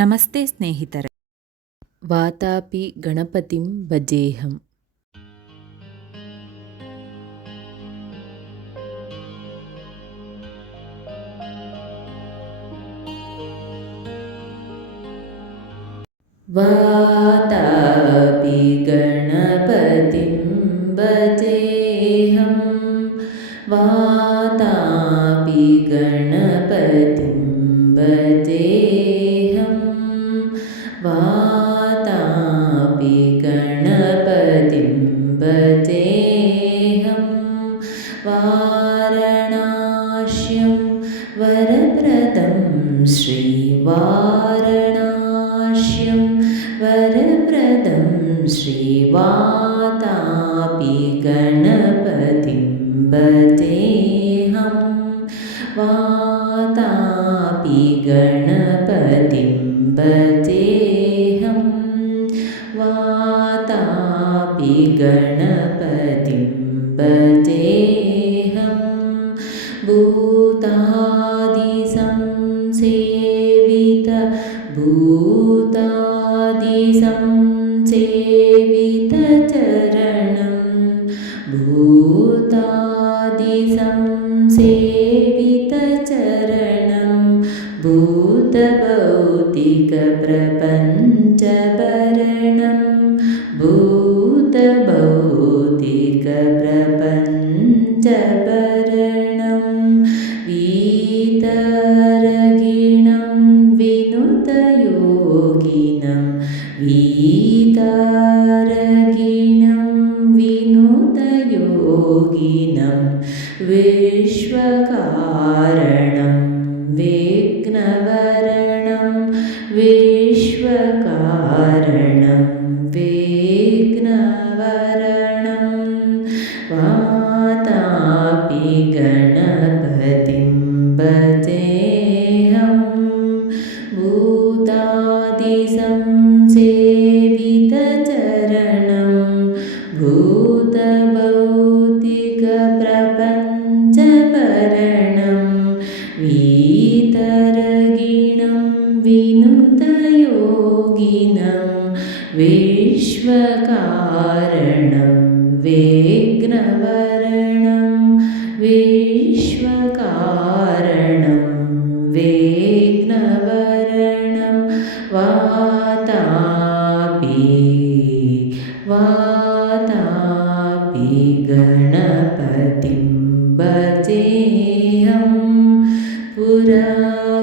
ನಮಸ್ತೆ ಸ್ನೇಹಿತರೆ. ವಾತಾಪಿ ಗಣಪತಿಂ ಭಜೇಹಂ. ವಾತಾಪಿ ಗಣಪತಿಂ ಭಜೇಹಂ. ವಾತಾಪಿ ಗಣಪತಿಂ ಭಜೇಹಂ. ವಾತಾಪಿ ಗಣಪತಿಂ ಭಜೇಹಂ. ವಾರಣಾಸ್ಯಂ ವರಪ್ರದಂ ಶ್ರೀವಾರಣಾಸ್ಯಂ ವರಪ್ರದಂ ಶ್ರೀವಾತಾಪಿ ಗಣಪತಿಂ ಭಜೇಹಂ. ವಾತಾಪಿ ಗಣಪತಿಂ ಭಜೇಹಂ. ವಾತಾಪಿ ಗಣಪತಿಂ ಭಜೇಹಂ. ಭೂತಾದಿ ಸಂಸೇವಿತ ಭೂತಾದಿ ಸಂಸೇವಿತ ಚರಣಂ. ಭೂತಾದಿ ಸಂಸೇವಿತ ಚರಣಂ. ಭೂತಭೌತಿಕ ಪ್ರಪಂಚ ಭರಣಂ. ಭೂತಭೌತಿಕ ಪ್ರಪಂಚ ಭರಣಂ. ವೀತರಗಿಣಂ ವಿನುತಯೋಗಿನಂ. ವೀತರಗಿಣಂ ವಿನುತಯೋಗಿನಂ. ವಿಶ್ವಕಾರಣಂ ವಿಘ್ನವರಣಂ. ವಿಶ್ವಕಾರಣಂ ವಿಘ್ನವರಣಂ. ವಾತಾಪಿ ಗಣಪತಿಂ ಭಜೇಹಂ. ಭೂತಾದಿ ಸಂಸೇವಿತ ಚರಣಂ. ಭೂತಭೌತಿಕ ಪ್ರಪಂಚ ಭರಣಂ. ವೀತರಗಿಣಂ ವಿನುತಯೋಗಿನಂ. ವಿಶ್ವಕಾರಣಂ ವಿಘ್ನವರಣಂ. ವಿಶ್ವಕಾರಣಂ ವಿಘ್ನವರಣಂ. ವಾತಾಪಿ ವಾತಾಪಿ ಗಣಪತಿಂ ಭಜೇಹಂ. ಪುರಾಕುಂಭಸಂಭವ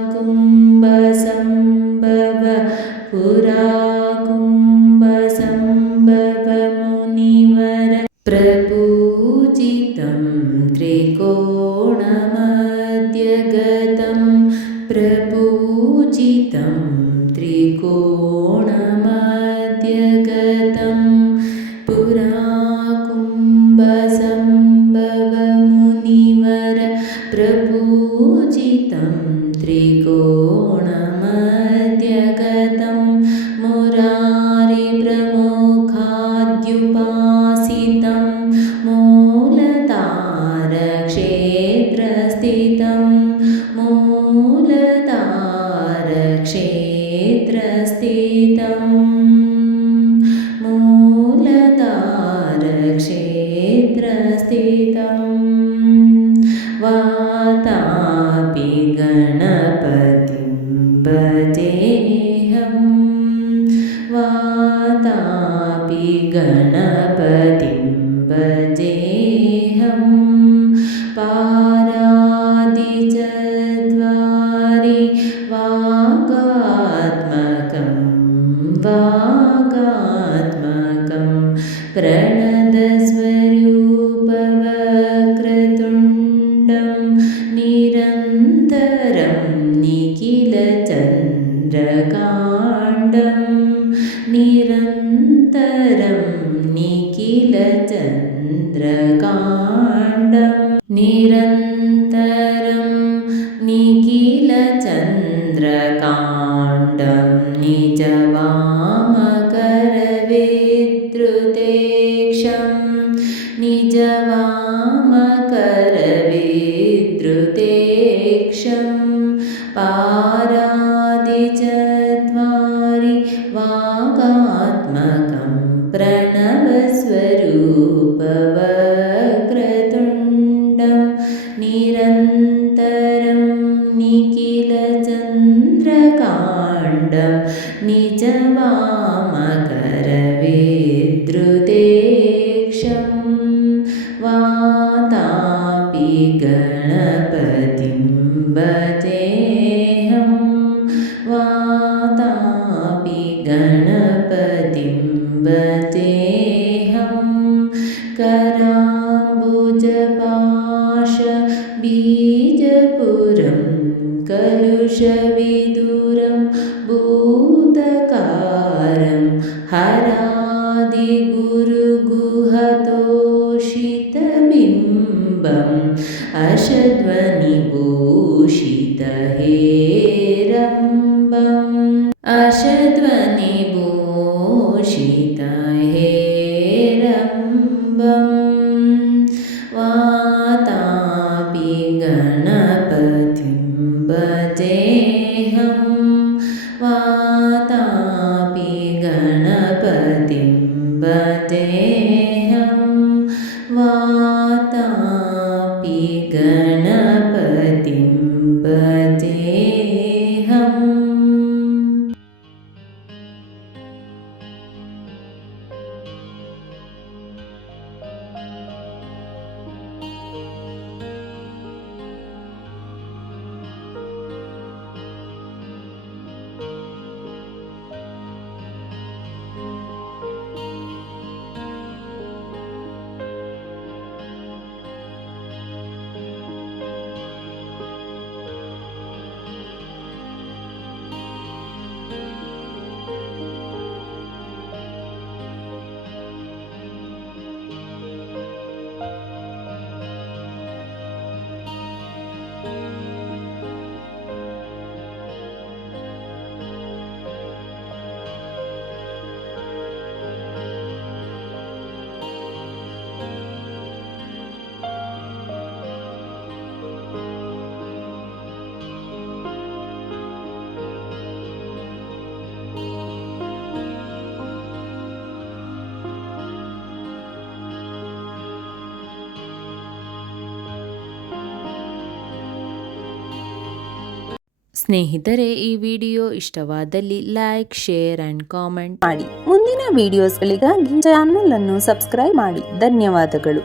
ಪುರಾಕುಂಭಸಂಭವ ಮುನಿವರ ಪ್ರಪೂಜಿತಂ ತ್ರಿಕೋಣಮಧ್ಯಗತಂ. ಪ್ರಪೂಜಿತಂ ತ್ರಿಕೋಣಮಧ್ಯಗತಂ. ಪುರಾಕುಂಭಸಂಭವ ಮುನಿವರ ಪ್ರಪೂಜಿತಂ ತ್ರಿಕೋಣಮಧ್ಯಗತಂ. ಮುರಾರಿ ಪ್ರಮುಖಾದ್ಯುಪಾಸಿತಂ. ಮೂಲತಾರ ಕ್ಷೇತ್ರಸ್ಥಿತಂ. ಮೂಲತಾರ ಕ್ಷೇತ್ರಸ್ಥಿತಂ. ಮೂಲತಾರ ಕ್ಷೇತ್ರಸ್ಥಿತಂ. ವಾತಾಪಿ ಗಣಪತಿಂ ಭಜೇಹಂ. ವಾತಾಪಿ ಗಣಪತಿಂ ಭಜೇಹಂ. ಪಾರಾದಿ ಚತ್ವಾರಿ ವಾಗಾತ್ಮಕಂ. ವಾಗಾತ್ಮಕಂ ಪ್ರಣತಸ್ವರೂಪವಕ್ರತುಂಡಂ. ನಿರಂತರಂ ನಿಖಿಲಚಂದ್ರಕಾಂಡಂ. ನಿರಂತರಂ ನಿಖಿಲಚಂದ್ರಕಾಂಡಂ. ನಿರಂತರಂ ನಿಖಿಲಚಂದ್ರಕಾಂಡಂ. ನಿಜವಾಮಕರವಿದ್ರುತೇಕ್ಷಂ. ನಿಜವಾಮಕರವಿದ್ರುತೇಕ್ಷಂ. ಪಾರಾದಿ ಚತ್ವಾರಿ गणपतिं भजेऽहं वातापि गणपतिं भजेऽहं कराम्बुजपाशबीजपुरं कलुषविदुरं भूतकारं हरादिगुरुगुहतोषितबिम्बम् अशध्वनिभूषितहेरम्बम् वातापि गणपतिं भजेऽहं वातापि गणपतिं भजेऽहं वातापि गणपतिं भजेऽहम् ಸ್ನೇಹಿತರೆ, ಈ ವಿಡಿಯೋ ಇಷ್ಟವಾದಲ್ಲಿ ಲೈಕ್, ಶೇರ್ ಅಂಡ್ ಕಾಮೆಂಟ್ ಮಾಡಿ. ಮುಂದಿನ ವಿಡಿಯೋಸ್ಗಳಿಗಾಗಿ ಚಾನೆಲ್ ಅನ್ನು ಸಬ್ಸ್ಕ್ರೈಬ್ ಮಾಡಿ. ಧನ್ಯವಾದಗಳು.